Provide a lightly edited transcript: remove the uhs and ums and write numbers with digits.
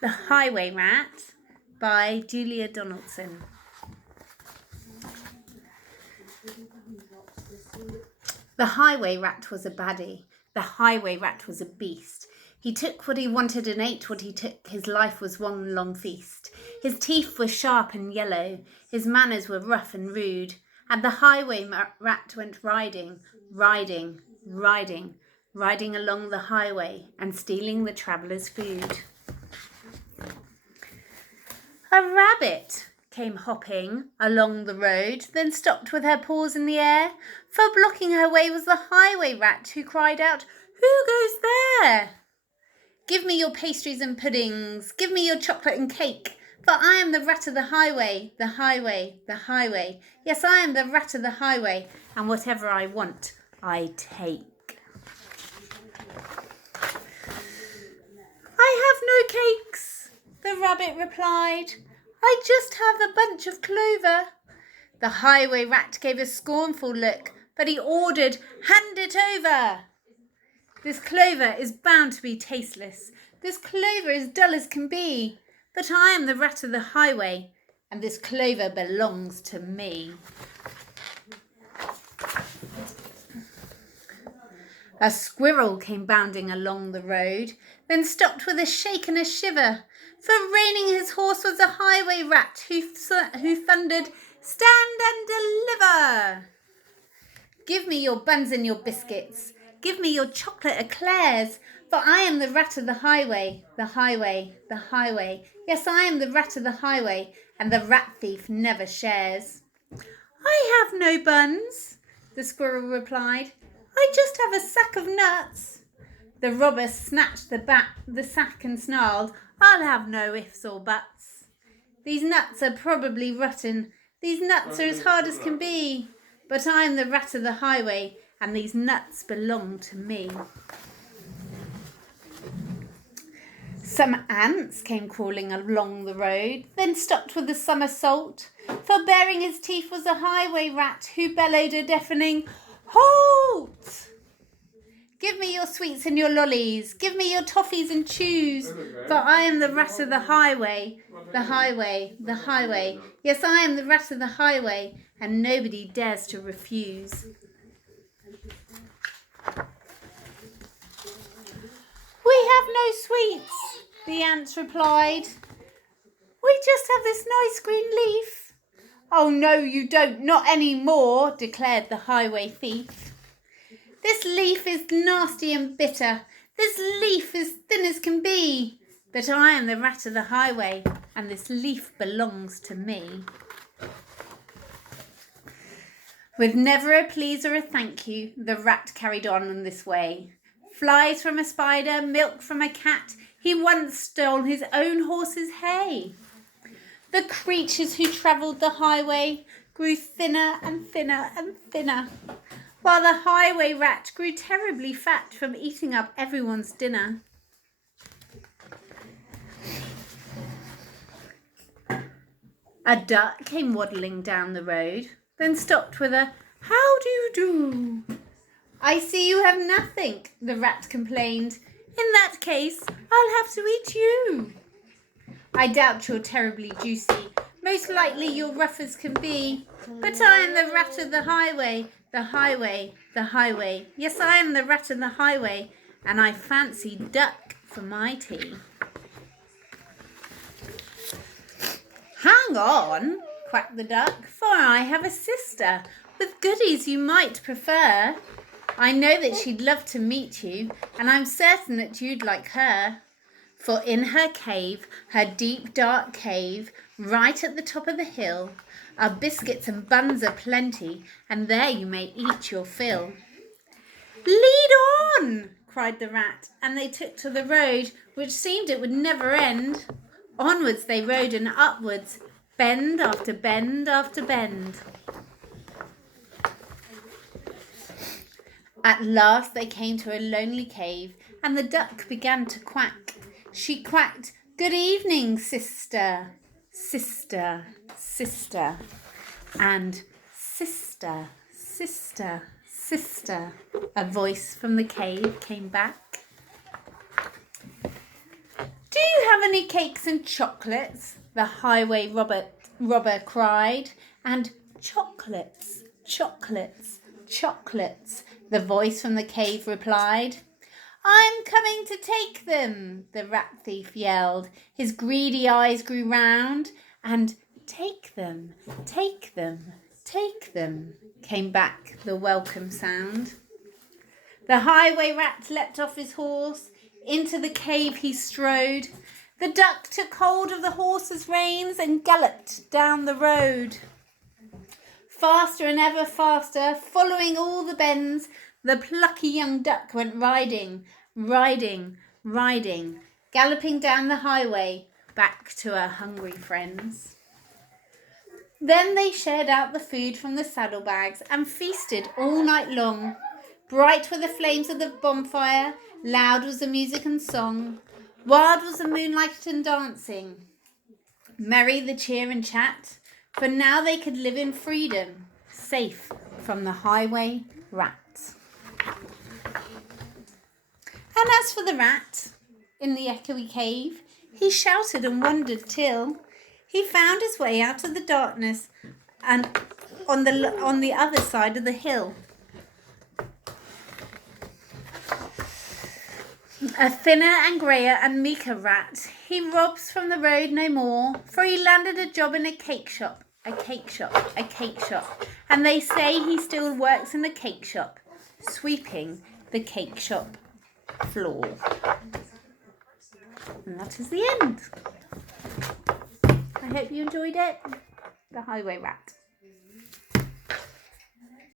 The Highway Rat by Julia Donaldson. The highway rat was a baddie. The highway rat was a beast. He took what he wanted and ate what he took. His life was one long feast. His teeth were sharp and yellow. His manners were rough and rude. And the highway rat went riding along the highway and stealing the travellers' food. A rabbit came hopping along the road, then stopped with her paws in the air, for blocking her way was the highway rat, who cried out, "Who goes there? Give me your pastries and puddings, give me your chocolate and cake, for I am the rat of the highway, the highway, the highway. Yes, I am the rat of the highway, and whatever I want, I take." "I have no cakes," the rabbit replied. "I just have a bunch of clover." The highway rat gave a scornful look, but he ordered, "Hand it over." "This clover is bound to be tasteless. This clover is dull as can be. But I am the rat of the highway, and this clover belongs to me." A squirrel came bounding along the road, then stopped with a shake and a shiver, for reining his horse was a highway rat who thundered, "Stand and deliver! Give me your buns and your biscuits, give me your chocolate eclairs, for I am the rat of the highway, the highway, the highway. Yes, I am the rat of the highway, and the rat thief never shares." "I have no buns," the squirrel replied. "I just have a sack of nuts." The robber snatched the sack and snarled, "I'll have no ifs or buts. These nuts are probably rotten. These nuts are as hard as can be. But I am the rat of the highway, and these nuts belong to me." Some ants came crawling along the road, then stopped with a somersault, for baring his teeth was a highway rat who bellowed a deafening, "Halt! Give me your sweets and your lollies, give me your toffees and chews, for I am the rat of the highway, the highway, the highway. Yes, I am the rat of the highway, and nobody dares to refuse." "We have no sweets," the ants replied. "We just have this nice green leaf." "Oh, no, you don't, not any more," declared the highway thief. "This leaf is nasty and bitter. This leaf is thin as can be. But I am the rat of the highway, and this leaf belongs to me." With never a please or a thank you, the rat carried on in this way. Flies from a spider, milk from a cat, he once stole his own horse's hay. The creatures who travelled the highway grew thinner and thinner and thinner, while the highway rat grew terribly fat from eating up everyone's dinner. A duck came waddling down the road, then stopped with a, "How do you do?" "I see you have nothing," the rat complained. "In that case, I'll have to eat you." "I doubt you're terribly juicy. Most likely you're rough as can be. But I am the rat of the highway, the highway, the highway. Yes, I am the rat of the highway, and I fancy duck for my tea." "Hang on," quacked the duck, "for I have a sister with goodies you might prefer. I know that she'd love to meet you, and I'm certain that you'd like her. For in her cave, her deep dark cave, right at the top of the hill, are biscuits and buns aplenty, and there you may eat your fill." "Lead on!" cried the rat, and they took to the road, which seemed it would never end. Onwards they rode and upwards, bend after bend after bend. At last they came to a lonely cave, and the duck began to quack. She quacked, "Good evening, sister, sister, sister," and "Sister, sister, sister," a voice from the cave came back. "Do you have any cakes and chocolates?" the highway robber cried. And "Chocolates, chocolates, chocolates," the voice from the cave replied. "I'm coming to take them," the rat thief yelled. His greedy eyes grew round, and "Take them, take them, take them," came back the welcome sound. The highway rat leapt off his horse. Into the cave he strode. The duck took hold of the horse's reins and galloped down the road. Faster and ever faster, following all the bends, the plucky young duck went riding, riding, riding, galloping down the highway back to her hungry friends. Then they shared out the food from the saddlebags and feasted all night long. Bright were the flames of the bonfire, loud was the music and song, wild was the moonlight and dancing, merry the cheer and chat, for now they could live in freedom, safe from the highway rat. And as for the rat, in the echoey cave, he shouted and wondered till he found his way out of the darkness and on the other side of the hill. A thinner and greyer and meeker rat, he robs from the road no more, for he landed a job in a cake shop, a cake shop, a cake shop, and they say he still works in the cake shop, sweeping the cake shop floor. And that is the end. I hope you enjoyed it. The Highway Rat.